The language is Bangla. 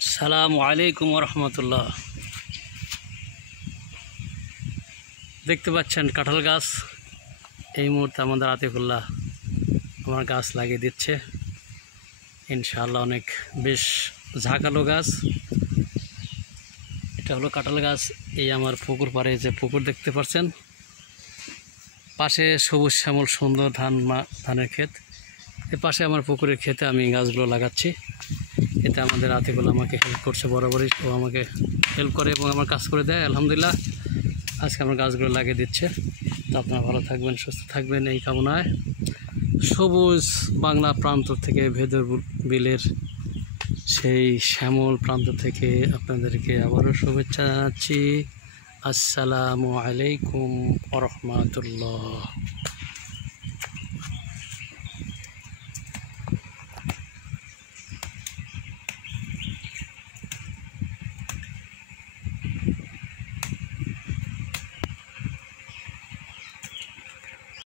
আসসালামু আলাইকুম রহমতুল্লাহ। দেখতে পাচ্ছেন কাঁঠাল গাছ। এই মুহূর্তে আমাদের আতিকুল্লাহ আমার গাছ লাগিয়ে দিচ্ছে। ইনশাআল্লাহ অনেক বেশ ঝাঁকালো গাছ। এটা হলো কাঁঠাল গাছ। এই আমার পুকুর পাড়ে যে পুকুর দেখতে পাচ্ছেন, পাশে সবুজ শ্যামল সুন্দর ধানের ক্ষেত। এর পাশে আমার পুকুরের ক্ষেতে আমি গাছগুলো লাগাচ্ছি। এতে আমাদের আতিকুল্লাহ আমাকে হেল্প করছে, বরাবরই ও আমাকে হেল্প করে এবং আমার কাজ করে দেয়। আলহামদুলিল্লাহ আজকে আমার গাছগুলো লাগিয়ে দিচ্ছে। তো আপনারা ভালো থাকবেন, সুস্থ থাকবেন এই কামনায়। সবুজ বাংলা প্রান্ত থেকে ভেদর বিলের সেই শ্যামল প্রান্ত থেকে আপনাদেরকে আবারও শুভেচ্ছা জানাচ্ছি। আসসালামু আলাইকুম ওয়া রাহমাতুল্লাহ।